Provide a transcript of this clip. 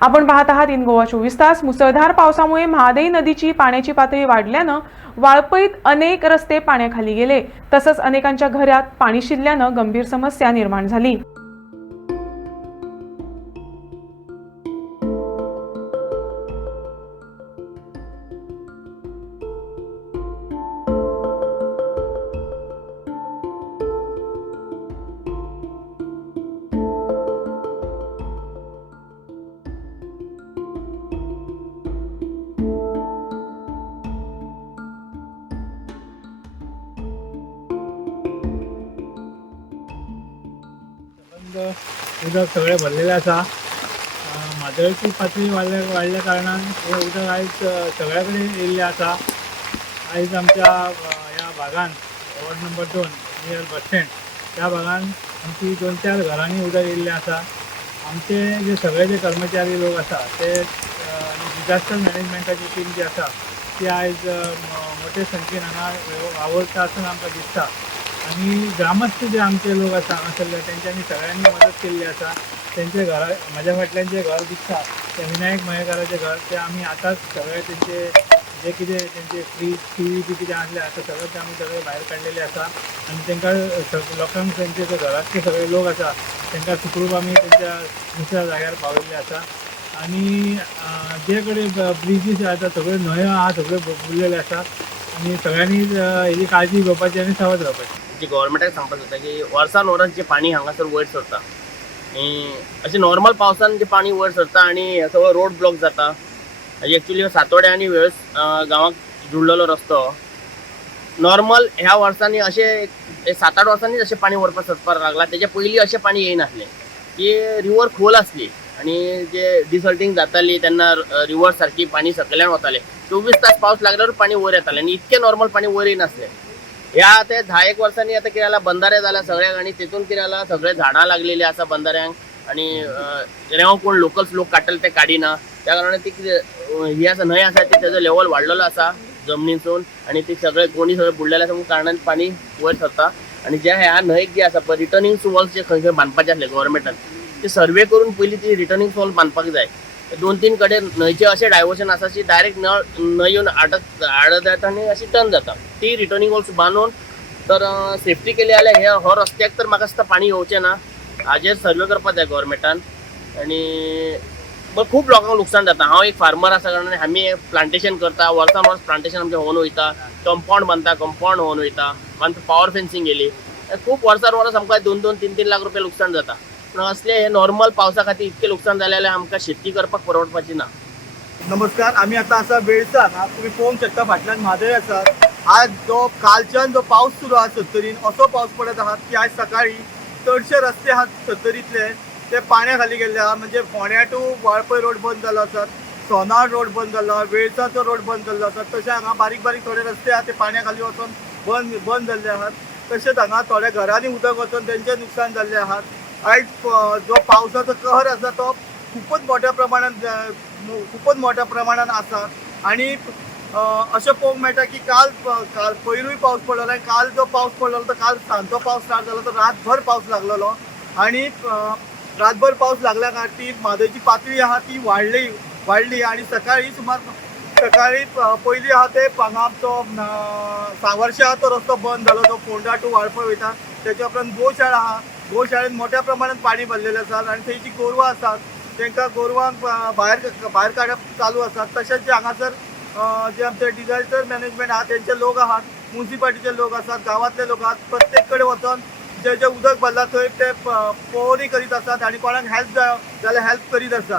आपण पाहत आहात इन गोवा चोवीस तास. मुसळधार पावसामुळे महादेई नदीची पाण्याची पातळी वाढल्यानं वाळपईत अनेक रस्ते पाण्याखाली गेले. तसंच अनेकांच्या घरात पाणी शिरल्यानं गंभीर समस्या निर्माण झाली. उदक सगळें भरलेलें आसा अं, म्हादळची पातळी वाडल्या वाडल्या कारणान हे उदक आयज सगळ्या कडेन येयल्लें आसा आयज आमच्या ह्या भागान वॉर्ड नंबर दोन नियर बस स्टँड त्या भागान आमची दोन चार घरांनी उदक येयल्लें आसा आमचे जे सगळे जे कर्मचारी लोक आसा ते डिजास्टर मॅनेजमेंटाची टीम जी आसा ती आयज मोठे संख्येन हांगा वावरता आसतना आमकां दिसता. आणि ग्रामस्थ जे आमचे लोक आसा हांगासरले तेंच्यांनी सगळ्यांनी मदत केल्ली आसा तेंचे घरा म्हज्या फाटल्यान जें घर दिसता तें विनायक मयेकाराचें घर तें आमी आतांच सगळे तेंचे जे कितें तेंचे फ्रीज टी व्ही बी कितें आसलें आतां सगळें तें आमी सगळे भायर काडलेलें आसा आनी तेंकां लोकांक तेंचे जे घरांतले सगळे लोक आसा तेंकां सुखरूप आमी तेंच्या दुसऱ्या जाग्यार पावयल्ले आसा आनी जे कडेन ब्रिजीस आसा सगळ्यो न्हंयो आसा सगळ्यो बुडलेल्यो आसा आनी सगळ्यांनी हेजी काळजी घेवपाची आनी सावध रावपाची जे गव्हर्मेंटाक सांगपाक जाता की वर्सान वर्स जे पाणी हांगासर वयर सरता. आनी अशें नॉर्मल पावसान जे पाणी वयर सरता आनी सगळो रोड ब्लॉक जाता. एक्चुली सातोड्या आनी वेळस गांवांत गांवाक जुळलेलो रस्तो. नॉर्मल ह्या वर्सांनी अशें सात आठ वर्सांनीच अशें पाणी वरपाक सरपाक लागला. तेच्या पयलीं अशें पाणी येयनासलें की रिवर खोल आसली. आणि जे डिसल्टिंग जाताली तेन्ना रिवर सारकी पाणी सकयल्यान वतालें. चोवीस तास पावस लागल्यावर पाणी वयर येतालें. आनी इतकें नॉर्मल पाणी वयर येयनासलें ह्या ते धा एक वर्सांनी आता कितें जाला बंधारे झाल्या सगळ्यांक आणि तिथून कितें सगळे झाडां लागलेली आसा बंधाऱ्यांक आणि रेंव कोण लोकल्स लोक काडटले ते काडिना त्या कारणान ती कितें ही आसा न्हंय आसा ती तेजो लेवल वाडलेलो आसा जमनीसून आणि ती सगळे कोणी सगळे बुडलेले आसा कारणान पाणी वयर सरता आणि जे ह्या न्हंयक जे आसा पळय रिटर्निंग वॉल्स जे खंय खंय बांदपाचे आसले गव्हर्मेंटान ते सर्वे करून पयलीं ती रिटर्निंग वॉल बांदपाक जाय. दोन तीन कडेन न्हंयचे अशें डायव्हर्शन आसा जी डायरेक्ट नळ न्हंय येवन आडत आडत येता आनी अशी टर्न जाता ती रिटर्निंग वॉल्स बांदून तर सेफ्टी केली जाल्यार हे हो रस्त्याक तर म्हाका दिसता पाणी येवचें ना. हाजेर सर्वे करपाक जाय गव्हर्मेंटान आनी खूब लोकांक लुकसाण जाता. हांव एक फार्मर आसा कारण आमी प्लांटेशन करता वर्सान वर्स प्लांटेशन आमचें होवन वयता कंपाऊंड बांदता कंपाऊंड होवन वयता मागीर पॉवर फेन्सिंग गेली. खूब वर्सान वर्स आमकां दोन दोन तीन तीन लाख रुपया लुकसाण जाता. असले हे नॉर्मल पावसा खातीर इतके लुकसाण जालें जाल्यार आमकां शेती करपाक परवडपाची ना. नमस्कार आम्ही आता असा वेळसान हा तुम्ही पळोवंक शकता फाटल्यान म्हादय आसा आज जो कालच्यान जो पावस सुरू आहा सत्तरीन असो पावस पडत आहात की आज सकाळी चडशे रस्ते आहात सत्तरीतले ते पाण्या खाली गेल्ले आहा म्हणजे फोण्या टू वाळपय रोड बंद जाल्लो आसात सोनार रोड बंद जाल्लो आहा वेळसाचो रोड बंद जाल्लो आसा तशें हांगा बारीक बारीक थोडे रस्ते आहा ते पाण्या खाली वचून बंद बंद जाल्ले आहात. तशेंच हांगा थोड्या घरांनी उदक वचून तेंचें नुकसान जाल्लें आहात. आयज जो पावसाचो कहर आसा तो खूपच मोठ्या प्रमाणात खूपच मोठ्या प्रमाणात आसा आणि अशें पळोवंक मेळटा की काल काल पयरूय पावस पडलेलो आनी काल जो पावस पडलेलो तो काल सांजचो पावस स्टार्ट जालो तो रातभर पावस लागलेलो. आणि रातभर पावस लागल्या खातीर म्हादयची पातळी आहा ती वाडली वाडली आणि सकाळी सुमार सकाळी पहिली पयलीं आहा ते हांगा आमचो सावर्शे आहा तो रस्तो बंद जालो तो फोंडा टू वाळपय वयता त्याच्या उपरांत गोशाळा आहा गोशाळेत मोठ्या प्रमाणात पाणी भरलेलें आसात आनी थंय जी गोरवां आसात तांकां गोरवांक भायर भायर काडप चालू आसा तशेंच जे हांगासर जे आमचे डिझास्टर मॅनेजमेंट आहा तेंचे लोक आहात म्युन्सिपाल्टीचे लोक आसात गांवांतले लोक आहात प्रत्येक कडेन वचून जे जे उदक भरला थंय ते प- करीत आसात आनी कोणाक हेल्प जाय जाल्यार हेल्प करीत आसात